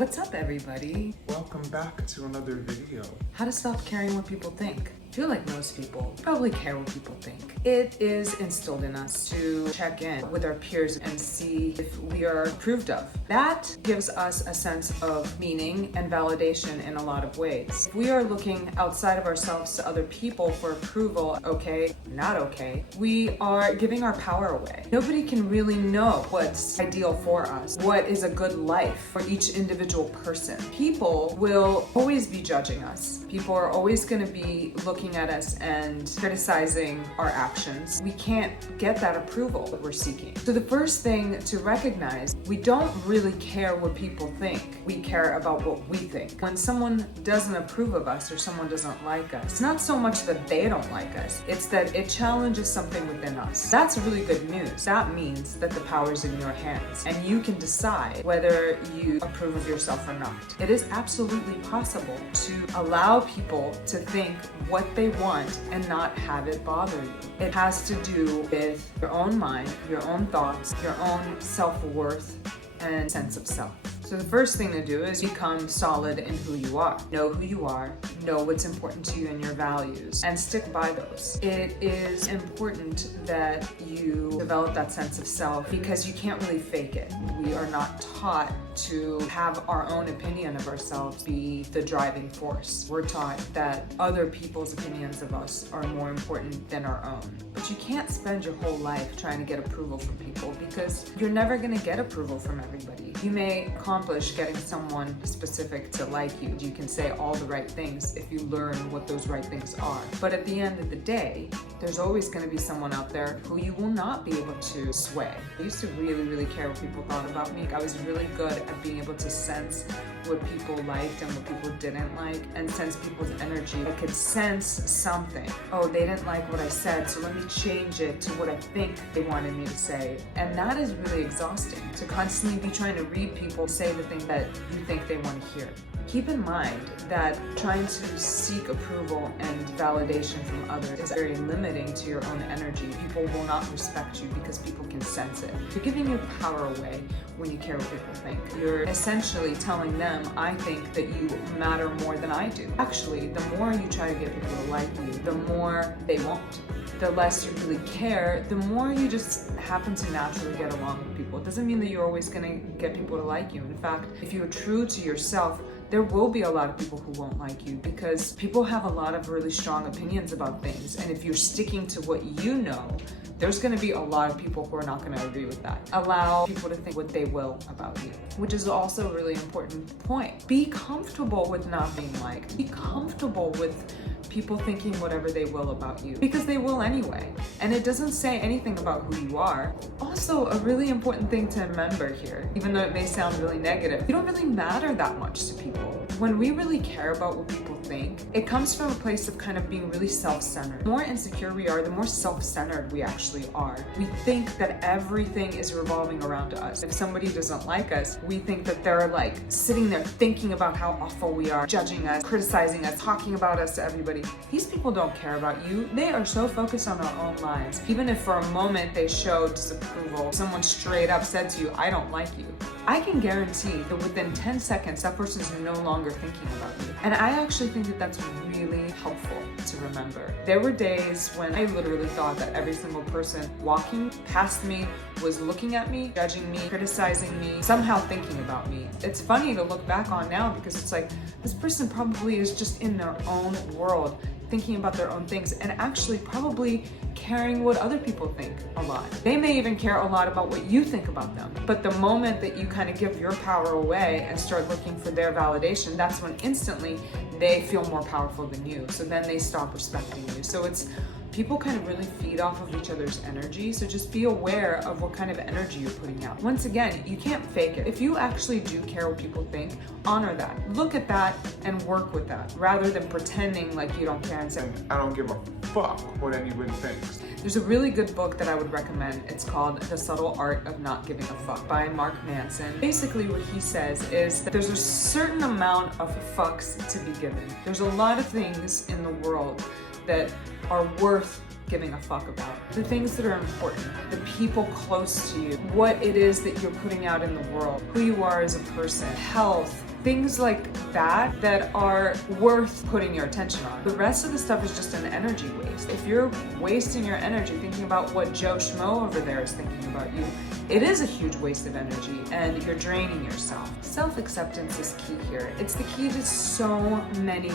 What's up, everybody? Welcome back to another video. How to stop caring what people think. I feel like most people probably care what people think. It is instilled in us to check in with our peers and see if we are approved of. That gives us a sense of meaning and validation in a lot of ways. If we are looking outside of ourselves to other people for approval, okay, not okay, we are giving our power away. Nobody can really know what's ideal for us, what is a good life for each individual person. People will always be judging us. People are always going to be looking at us and criticizing our actions. We can't get that approval that we're seeking. So the first thing to recognize, we don't really care what people think. We care about what we think. When someone doesn't approve of us or someone doesn't like us, it's not so much that they don't like us, it's that it challenges something within us. That's really good news. That means that the power's in your hands and you can decide whether you approve of yourself or not. It is absolutely possible to allow people to think what they want and not have it bother you. It has to do with your own mind, your own thoughts, your own self-worth, and sense of self. So the first thing to do is become solid in who you are. Know who you are, know what's important to you and your values, and stick by those. It is important that you develop that sense of self because you can't really fake it. We are not taught to have our own opinion of ourselves be the driving force. We're taught that other people's opinions of us are more important than our own. But you can't spend your whole life trying to get approval from people because you're never going to get approval from everybody. You may accomplish getting someone specific to like you. You can say all the right things if you learn what those right things are. But at the end of the day, there's always going to be someone out there who you will not be able to sway. I used to really care what people thought about me. I was really good at being able to sense what people liked and what people didn't like and sense people's energy. I could sense something. Oh, they didn't like what I said, so let me change it to what I think they wanted me to say. And that is really exhausting, to constantly be trying to read people say the thing that you think they want to hear. Keep in mind that trying to seek approval and validation from others is very limiting to your own energy. People will not respect you because people can sense it. You're giving your power away when you care what people think. You're essentially telling them, I think that you matter more than I do. Actually, the more you try to get people to like you, the more they won't. The less you really care, the more you just happen to naturally get along with people. It doesn't mean that you're always going to get people to like you. In fact, if you're true to yourself, there will be a lot of people who won't like you because people have a lot of really strong opinions about things. And if you're sticking to what you know, there's going to be a lot of people who are not going to agree with that. Allow people to think what they will about you, which is also a really important point. Be comfortable with not being liked. Be comfortable with people thinking whatever they will about you because they will anyway. And it doesn't say anything about who you are. Also, a really important thing to remember here, even though it may sound really negative, you don't really matter that much to people. When we really care about what people think, it comes from a place of kind of being really self-centered. The more insecure we are, the more self-centered we actually are. We think that everything is revolving around us. If somebody doesn't like us, we think that they're like sitting there thinking about how awful we are, judging us, criticizing us, talking about us to everybody. These people don't care about you. They are so focused on their own lives. Even if for a moment they show disapproval, someone straight up said to you, I don't like you, I can guarantee that within 10 seconds, that person is no longer thinking about you. And I actually think that that's really helpful to remember. There were days when I literally thought that every single person walking past me was looking at me, judging me, criticizing me, somehow thinking about me. It's funny to look back on now because it's like, this person probably is just in their own world, thinking about their own things and actually probably caring what other people think a lot. They may even care a lot about what you think about them. But the moment that you kind of give your power away and start looking for their validation, that's when instantly they feel more powerful than you. So then they stop respecting you. So it's people kind of really feed off of each other's energy. So just be aware of what kind of energy you're putting out. Once again, you can't fake it. If you actually do care what people think, honor that. Look at that and work with that rather than pretending like you don't care and say, I don't give a fuck what anybody thinks. There's a really good book that I would recommend. It's called The Subtle Art of Not Giving a Fuck by Mark Manson. Basically what he says is that there's a certain amount of fucks to be given. There's a lot of things in the world that are worth giving a fuck about. The things that are important, the people close to you, what it is that you're putting out in the world, who you are as a person, health, things like that are worth putting your attention on. The rest of the stuff is just an energy waste. If you're wasting your energy thinking about what Joe Schmo over there is thinking about you, it is a huge waste of energy and you're draining yourself. Self-acceptance is key here. It's the key to so many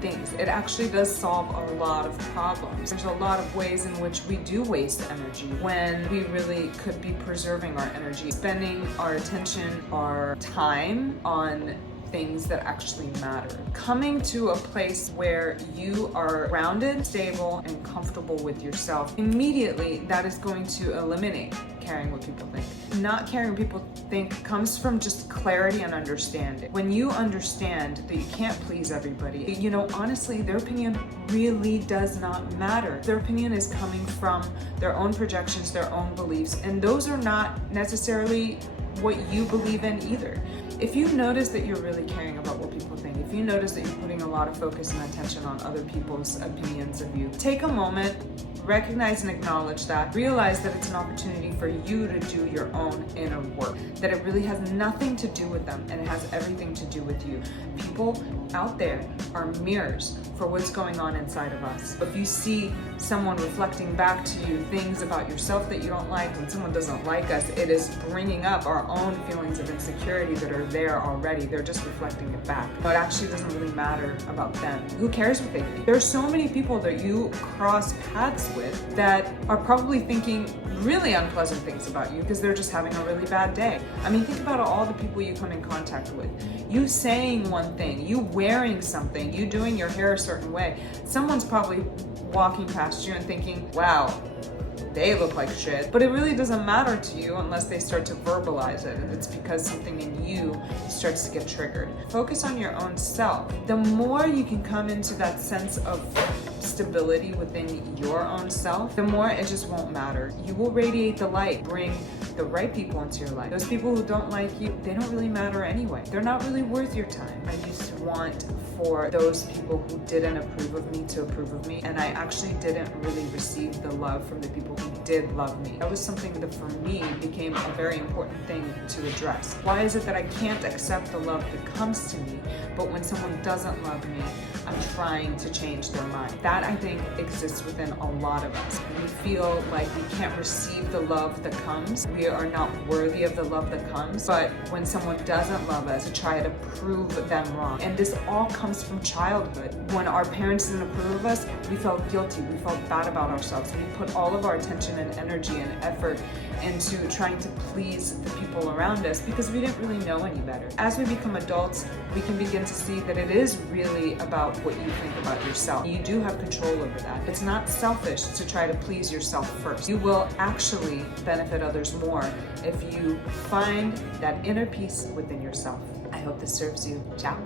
things. It actually does solve a lot of problems. There's a lot of ways in which we do waste energy when we really could be preserving our energy, spending our attention, our time on things that actually matter. Coming to a place where you are grounded, stable, and comfortable with yourself, immediately that is going to eliminate caring what people think. Not caring what people think comes from just clarity and understanding. When you understand that you can't please everybody, honestly, their opinion really does not matter. Their opinion is coming from their own projections, their own beliefs, and those are not necessarily what you believe in either. If you notice that you're really caring about what people think, if you notice that you're putting a lot of focus and attention on other people's opinions of you, take a moment, recognize and acknowledge that, realize that it's an opportunity for you to do your own inner work, that it really has nothing to do with them and it has everything to do with you. People out there are mirrors for what's going on inside of us. If you see someone reflecting back to you things about yourself that you don't like, when someone doesn't like us, it is bringing up our own feelings of insecurity that are there already. They're just reflecting it back. But it actually doesn't really matter about them. Who cares what they think? There's so many people that you cross paths with that are probably thinking really unpleasant things about you because they're just having a really bad day. I mean, think about all the people you come in contact with. You saying one thing, you wearing something, you doing your hair a certain way. Someone's probably walking past you and thinking, wow, they look like shit. But it really doesn't matter to you unless they start to verbalize it, and it's because something in you starts to get triggered. Focus on your own self. The more you can come into that sense of stability within your own self, the more it just won't matter. You will radiate the light, bring the right people into your life. Those people who don't like you, they don't really matter anyway. They're not really worth your time. I used to want for those people who didn't approve of me to approve of me, and I actually didn't really receive the love from the people who did love me. That was something that for me became a very important thing to address. Why is it that I can't accept the love that comes to me, but when someone doesn't love me, I'm trying to change their mind? That, I think, exists within a lot of us. We feel like we can't receive the love that comes. We are not worthy of the love that comes. But when someone doesn't love us, to try to prove them wrong. And this all comes from childhood. When our parents didn't approve of us, we felt guilty. We felt bad about ourselves. We put all of our attention and energy and effort into trying to please the people around us because we didn't really know any better. As we become adults, we can begin to see that it is really about what you think about yourself. You do have control over that. It's not selfish to try to please yourself first. You will actually benefit others more if you find that inner peace within yourself. I hope this serves you. Ciao.